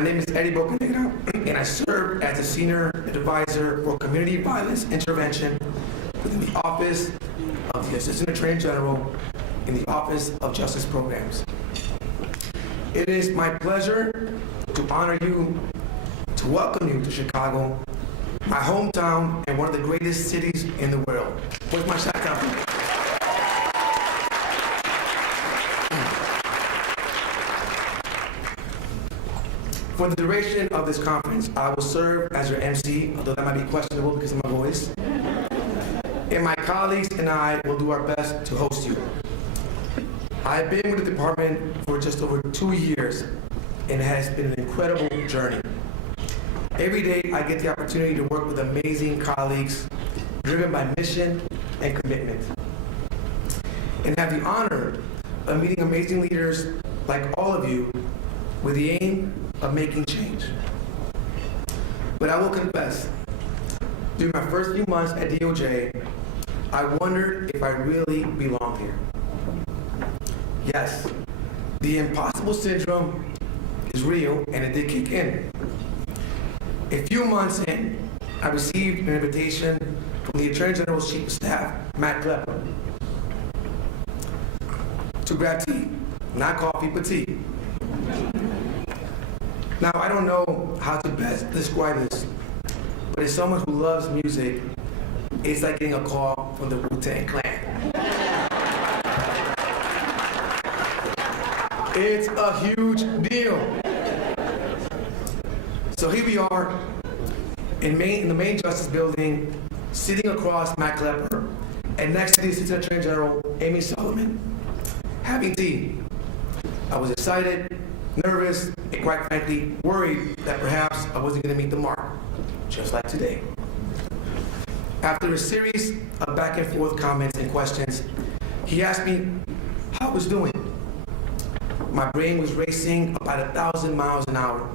My name is Eddie Bocanegra, and I serve as the Senior Advisor for Community Violence Intervention within the Office of the Assistant Attorney General in the Office of Justice Programs. It is my pleasure to honor you, to welcome you to Chicago, my hometown and one of the greatest cities in the world. Where's my shout out? For the duration of this conference, I will serve as your MC, although that might be questionable because of my voice. And my colleagues and I will do our best to host you. I've been with the department for just over 2 years, and it has been an incredible journey. Every day, I get the opportunity to work with amazing colleagues, driven by mission and commitment, and have the honor of meeting amazing leaders like all of you with the aim of making change. But I will confess, during my first few months at DOJ, I wondered if I really belonged here. Yes, the impossible syndrome is real, and it did kick in. A few months in, I received an invitation from the Attorney General's Chief of Staff, Matt Klepper, to grab tea. Not coffee, but tea. Now, I don't know how to best describe this, but as someone who loves music, it's like getting a call from the Wu-Tang Clan. It's a huge deal. So here we are in the main Justice Building, sitting across Matt Klepper, and next to the Assistant Attorney General, Amy Solomon, having tea. I was excited, nervous, and quite frankly, worried that perhaps I wasn't going to meet the mark, just like today. After a series of back and forth comments and questions, he asked me how I was doing. My brain was racing about 1,000 miles an hour,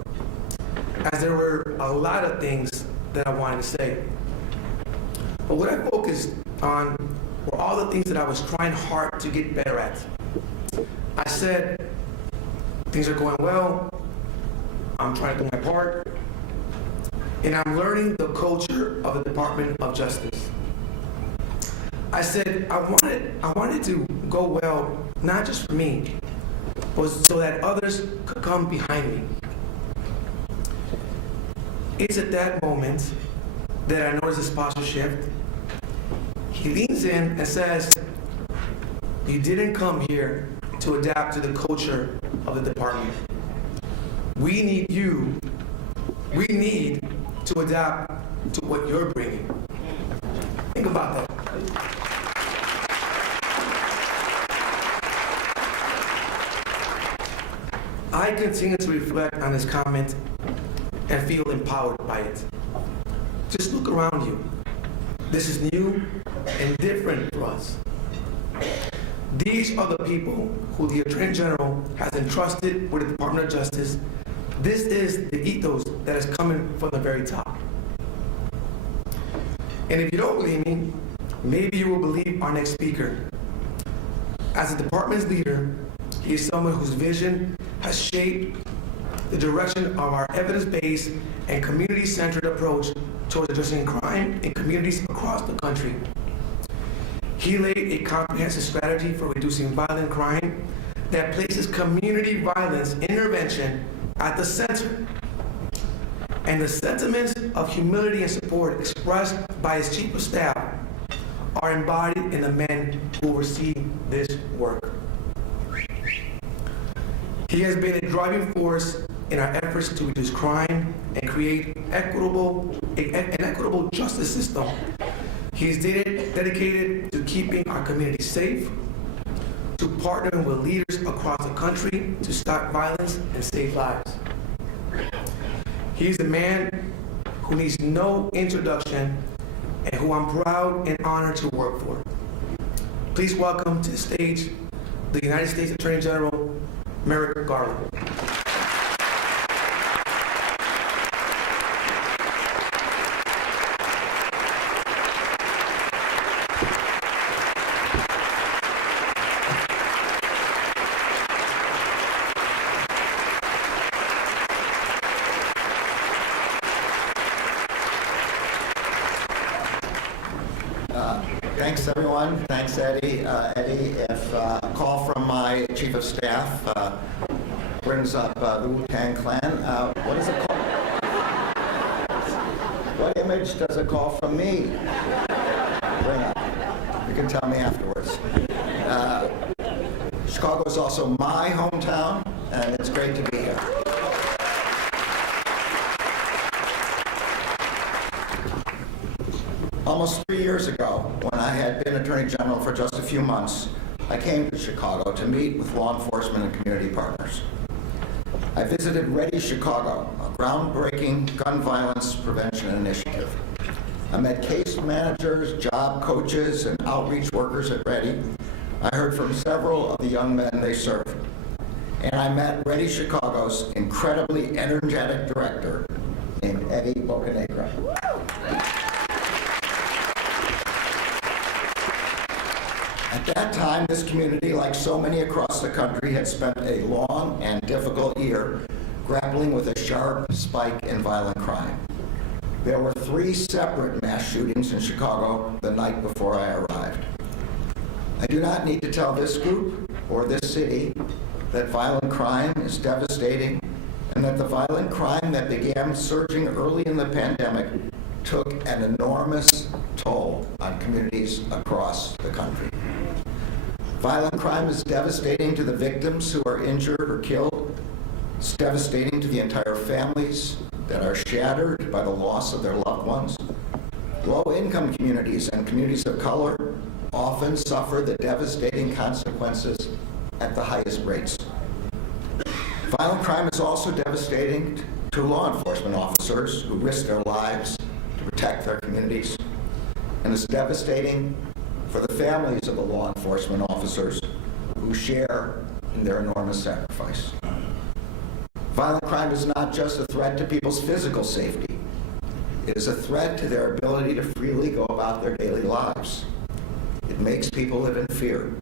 as there were a lot of things that I wanted to say. But what I focused on were all the things that I was trying hard to get better at. I said, things are going well, I'm trying to do my part, and I'm learning the culture of the Department of Justice. I said I wanted to go well, not just for me, but so that others could come behind me. It's at that moment that I notice his posture shift. He leans in and says, "You didn't come here to adapt to the culture of the department. We need you. We need to adapt to what you're bringing." Think about that. I continue to reflect on his comment and feel empowered by it. Just look around you. This is new and different for us. These are the people who the Attorney General has entrusted with the Department of Justice. This is the ethos that is coming from the very top. And if you don't believe me, maybe you will believe our next speaker. As the department's leader, he is someone whose vision has shaped the direction of our evidence-based and community-centered approach towards addressing crime in communities across the country. He laid a comprehensive strategy for reducing violent crime that places community violence intervention at the center. And the sentiments of humility and support expressed by his Chief of Staff are embodied in the men who oversee this work. He has been a driving force in our efforts to reduce crime and create an equitable justice system. He is dedicated to keeping our community safe, to partnering with leaders across the country to stop violence and save lives. He is a man who needs no introduction and who I'm proud and honored to work for. Please welcome to the stage the United States Attorney General, Merrick Garland. Thanks, everyone. Thanks, Eddie. Eddie, if a call from my chief of staff brings up the Wu-Tang Clan, what is it called? What image does a call from me bring up? You can tell me afterwards. Chicago is also my hometown, and it's great to be here. Almost 3 years ago, when I had been Attorney General for just a few months, I came to Chicago to meet with law enforcement and community partners. I visited Ready Chicago, a groundbreaking gun violence prevention initiative. I met case managers, job coaches, and outreach workers at Ready. I heard from several of the young men they serve. And I met Ready Chicago's incredibly energetic director named Eddie Bocanegra. At that time, this community, like so many across the country, had spent a long and difficult year grappling with a sharp spike in violent crime. There were 3 separate mass shootings in Chicago the night before I arrived. I do not need to tell this group or this city that violent crime is devastating and that the violent crime that began surging early in the pandemic took an enormous toll on communities across the country. Violent crime is devastating to the victims who are injured or killed. It's devastating to the entire families that are shattered by the loss of their loved ones. Low-income communities and communities of color often suffer the devastating consequences at the highest rates. Violent crime is also devastating to law enforcement officers who risk their lives to protect their communities, and it's devastating for the families of the law enforcement officers who share in their enormous sacrifice. Violent crime is not just a threat to people's physical safety. It is a threat to their ability to freely go about their daily lives. It makes people live in fear,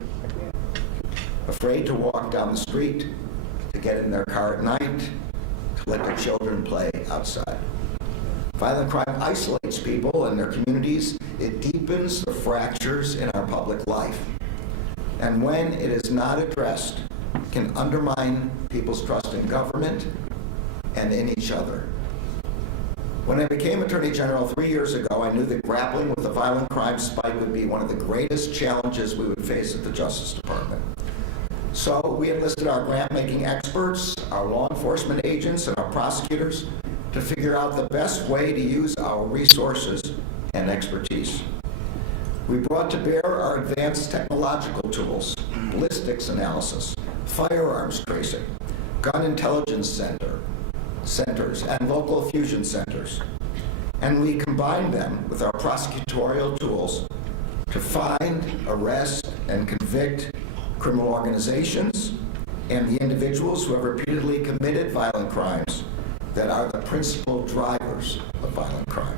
afraid to walk down the street, to get in their car at night, to let their children play outside. Violent crime isolates people and their communities. It deepens the fractures in our public life. And when it is not addressed, it can undermine people's trust in government and in each other. When I became Attorney General 3 years ago, I knew that grappling with the violent crime spike would be one of the greatest challenges we would face at the Justice Department. So we enlisted our grant-making experts, our law enforcement agents, and our prosecutors to figure out the best way to use our resources and expertise. We brought to bear our advanced technological tools, ballistics analysis, firearms tracing, gun intelligence centers, and local fusion centers. And we combined them with our prosecutorial tools to find, arrest, and convict criminal organizations and the individuals who have repeatedly committed violent crimes that are the principal drivers of violent crime.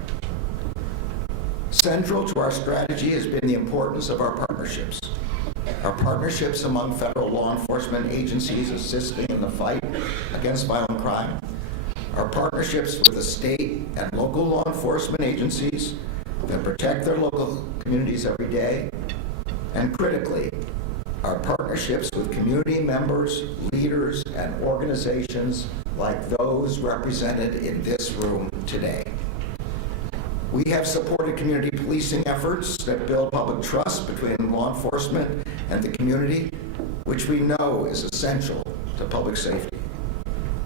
Central to our strategy has been the importance of our partnerships. Our partnerships among federal law enforcement agencies assisting in the fight against violent crime, our partnerships with the state and local law enforcement agencies that protect their local communities every day, and critically, our partnerships with community members, leaders, and organizations like those represented in this room today. We have supported community policing efforts that build public trust between law enforcement and the community, which we know is essential to public safety.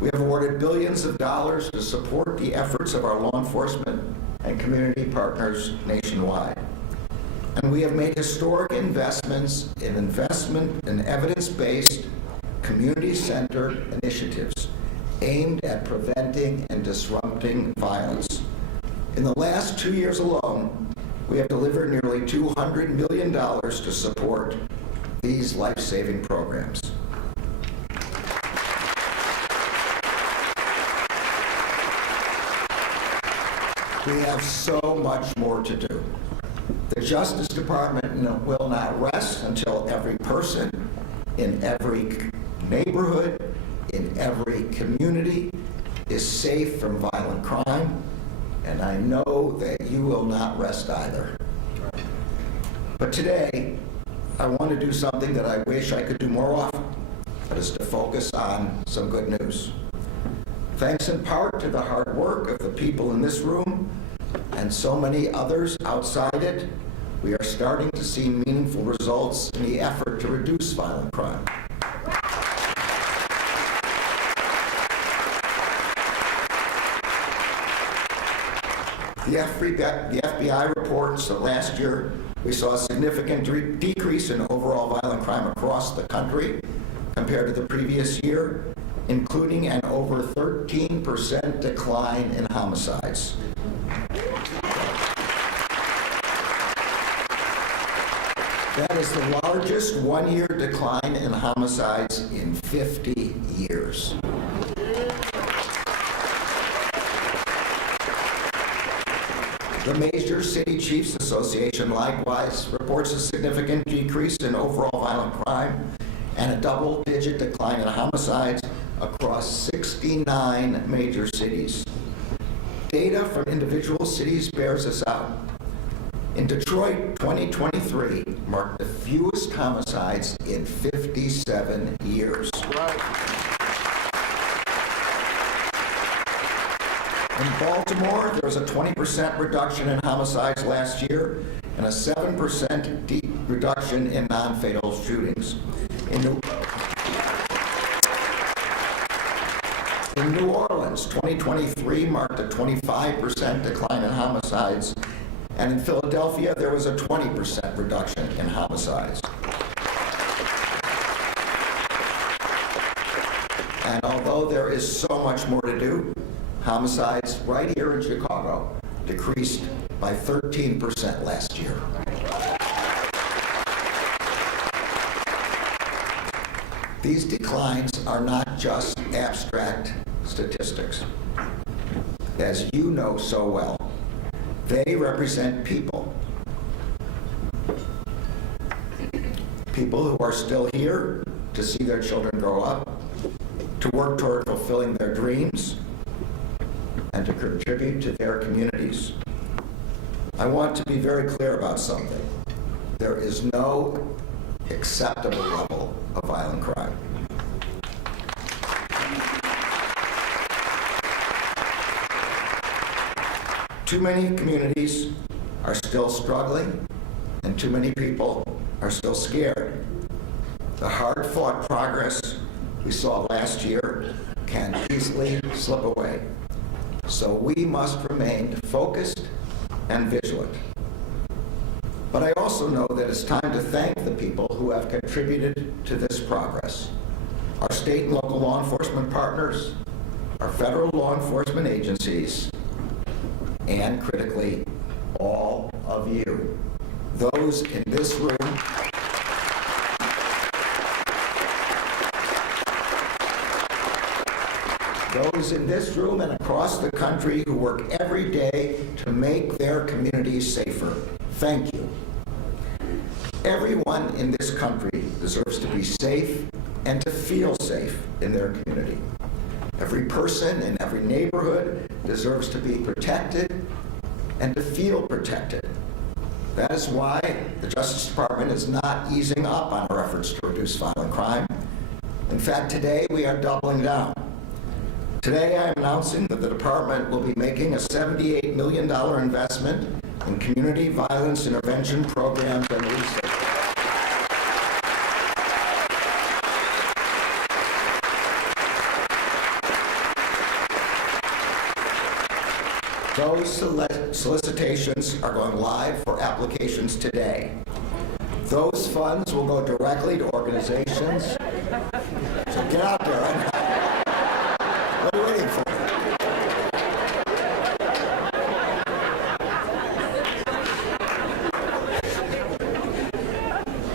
We have awarded billions of dollars to support the efforts of our law enforcement and community partners nationwide. And we have made historic investments in evidence-based, community-centered initiatives aimed at preventing and disrupting violence. In the last 2 years alone, we have delivered nearly $200 million to support these life-saving programs. We have so much more to do. The Justice Department will not rest until every person in every neighborhood, in every community is safe from violent crime, and I know that you will not rest either. But today, I want to do something that I wish I could do more often, that is to focus on some good news. Thanks in part to the hard work of the people in this room and so many others outside it, we are starting to see meaningful results in the effort to reduce violent crime. The FBI reports that last year we saw a significant decrease in overall violent crime across the country compared to the previous year, including an over 13% decline in homicides. That is the largest one-year decline in homicides in 50 years. The Major City Chiefs Association likewise reports a significant decrease in overall violent crime and a double-digit decline in homicides across 69 major cities. Data from individual cities bears this out. In Detroit, 2023 marked the fewest homicides in 57 years. In Baltimore, there was a 20% reduction in homicides last year and a 7% reduction in non-fatal shootings. In New Orleans, 2023 marked a 25% decline in homicides, and in Philadelphia, there was a 20% reduction in homicides. And although there is so much more to do, homicides right here in Chicago decreased by 13% last year. These declines are not just abstract statistics. As you know so well, they represent people. People who are still here to see their children grow up, to work toward fulfilling their dreams, and to contribute to their communities. I want to be very clear about something. There is no acceptable level of violent crime. Too many communities are still struggling, and too many people are still scared. The hard-fought progress we saw last year can easily slip away. So we must remain focused and vigilant. But I also know that it's time to thank the people who have contributed to this progress. Our state and local law enforcement partners, our federal law enforcement agencies, and critically, all of you, those in this room, and across the country who work every day to make their communities safer. Thank you. Everyone in this country deserves to be safe and to feel safe in their community. Every person in every neighborhood deserves to be protected and to feel protected. That is why the Justice Department is not easing up on our efforts to reduce violent crime. In fact, today we are doubling down. Today I am announcing that the department will be making a $78 million investment in community violence intervention programs and research. Those solicitations are going live for applications today. Those funds will go directly to organizations. So get out there. What are you waiting for?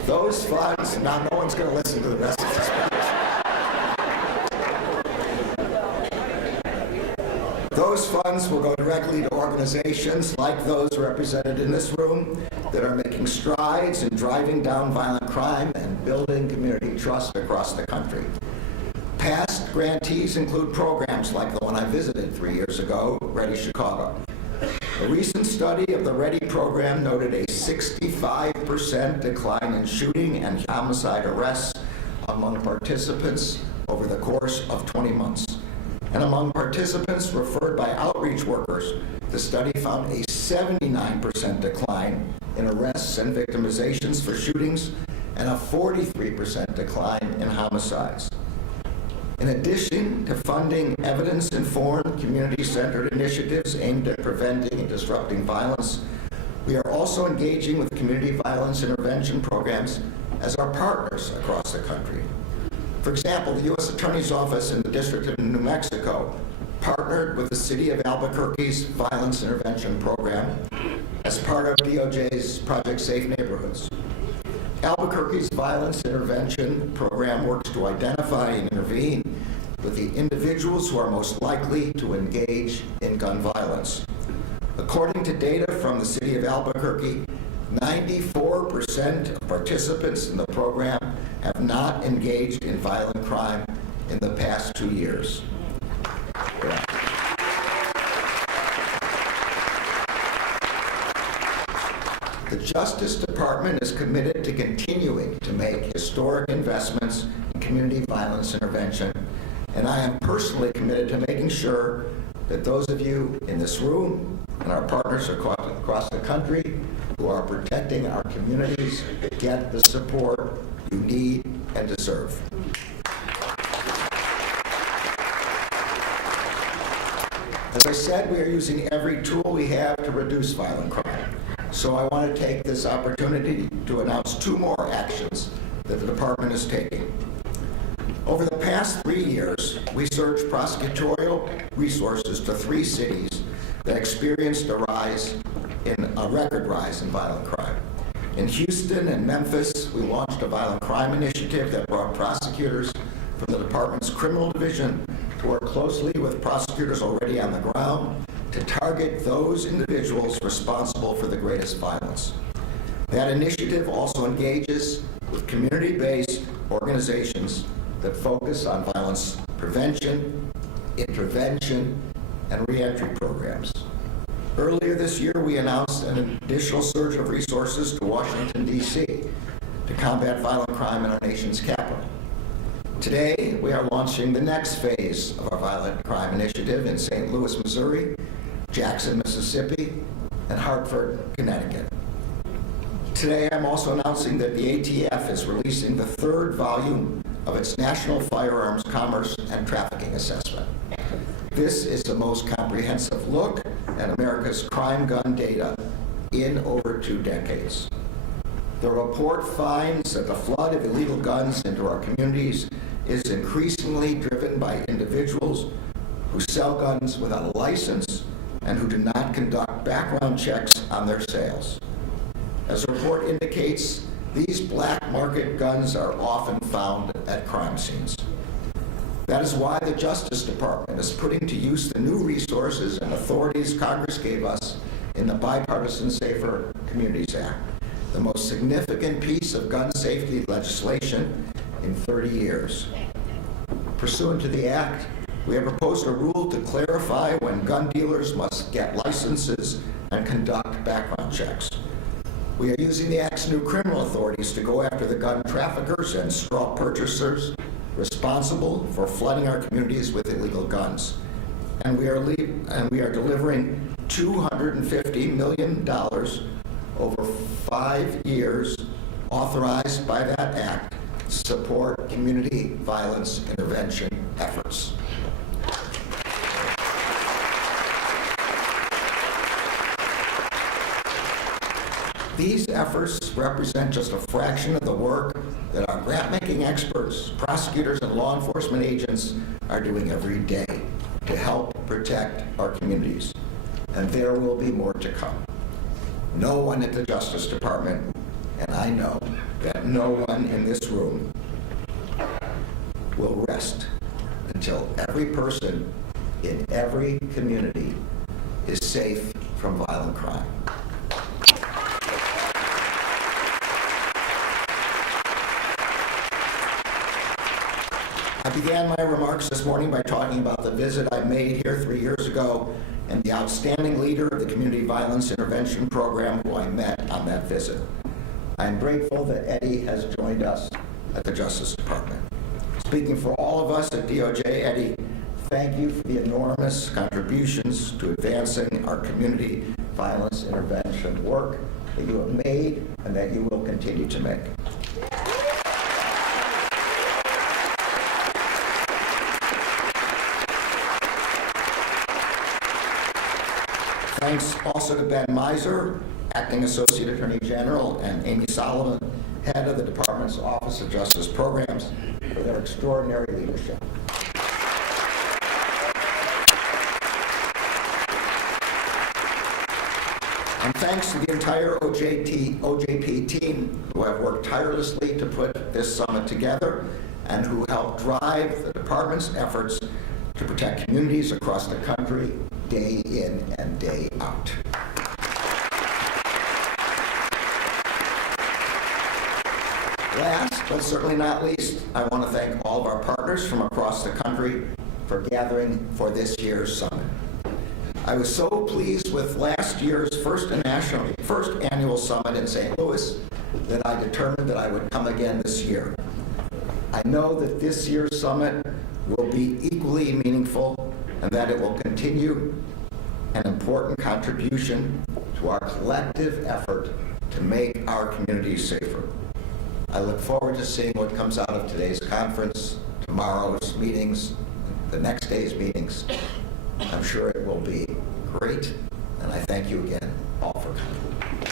Those funds, now no one's going to listen to the rest of this speech. Those funds will go directly to organizations like those represented in this room that are making strides in driving down violent crime and building community trust across the country. Past grantees include programs like the one I visited 3 years ago, Ready Chicago. A recent study of the READY program noted a 65% decline in shooting and homicide arrests among participants over the course of 20 months. And among participants referred by outreach workers, the study found a 79% decline in arrests and victimizations for shootings and a 43% decline in homicides. In addition to funding evidence-informed, community-centered initiatives aimed at preventing and disrupting violence, we are also engaging with community violence intervention programs as our partners across the country. For example, the U.S. Attorney's Office in the District of New Mexico partnered with the City of Albuquerque's Violence Intervention Program as part of DOJ's Project Safe Neighborhoods. Albuquerque's Violence Intervention Program works to identify and intervene with the individuals who are most likely to engage in gun violence. According to data from the City of Albuquerque, 94% of participants in the program have not engaged in violent crime in the past 2 years. The Justice Department is committed to continuing to make historic investments in community violence intervention, and I am personally committed to making sure that those of you in this room and our partners across the country who are protecting our communities get the support you need and deserve. As I said, we are using every tool we have to reduce violent crime. So I want to take this opportunity to announce 2 more actions that the department is taking. Over the past 3 years, we surged prosecutorial resources to 3 cities that experienced a record rise in violent crime. In Houston and Memphis, we launched a violent crime initiative that brought prosecutors from the department's criminal division to work closely with prosecutors already on the ground to target those individuals responsible for the greatest violence. That initiative also engages with community-based organizations that focus on violence prevention, intervention, and reentry programs. Earlier this year, we announced an additional surge of resources to Washington, D.C. to combat violent crime in our nation's capital. Today, we are launching the next phase of our violent crime initiative in St. Louis, Missouri, Jackson, Mississippi, and Hartford, Connecticut. Today, I'm also announcing that the ATF is releasing the 3rd volume of its National Firearms Commerce and Trafficking Assessment. This is the most comprehensive look at America's crime gun data in over 2 decades. The report finds that the flood of illegal guns into our communities is increasingly driven by individuals who sell guns without a license and who do not conduct background checks on their sales. As the report indicates, these black market guns are often found at crime scenes. That is why the Justice Department is putting to use the new resources and authorities Congress gave us in the Bipartisan Safer Communities Act, the most significant piece of gun safety legislation in 30 years. Pursuant to the Act, we have proposed a rule to clarify when gun dealers must get licenses and conduct background checks. We are using the Act's new criminal authorities to go after the gun traffickers and straw purchasers responsible for flooding our communities with illegal guns. And we are delivering $250 million over 5 years authorized by that Act to support community violence intervention efforts. These efforts represent just a fraction of the work that our grant-making experts, prosecutors, and law enforcement agents are doing every day to help protect our communities. And there will be more to come. No one at the Justice Department, and I know that no one in this room, will rest until every person in every community is safe from violent crime. I began my remarks this morning by talking about the visit I made here 3 years ago and the outstanding leader of the Community Violence Intervention Program who I met on that visit. I am grateful that Eddie has joined us at the Justice Department. Speaking for all of us at DOJ, Eddie, thank you for the enormous contributions to advancing our community violence intervention work that you have made and that you will continue to make. Thanks also to Ben Miser, Acting Associate Attorney General, and Amy Solomon, Head of the Department's Office of Justice Programs, for their extraordinary leadership. And thanks to the entire OJP team who have worked tirelessly to put this summit together and who helped drive the department's efforts to protect communities across the country day in and day out. Last, but certainly not least, I want to thank all of our partners from across the country for gathering for this year's summit. I was so pleased with last year's first annual summit in St. Louis that I determined that I would come again this year. I know that this year's summit will be equally meaningful and that it will continue an important contribution to our collective effort to make our communities safer. I look forward to seeing what comes out of today's conference, tomorrow's meetings, the next day's meetings. I'm sure it will be great, and I thank you again all for coming.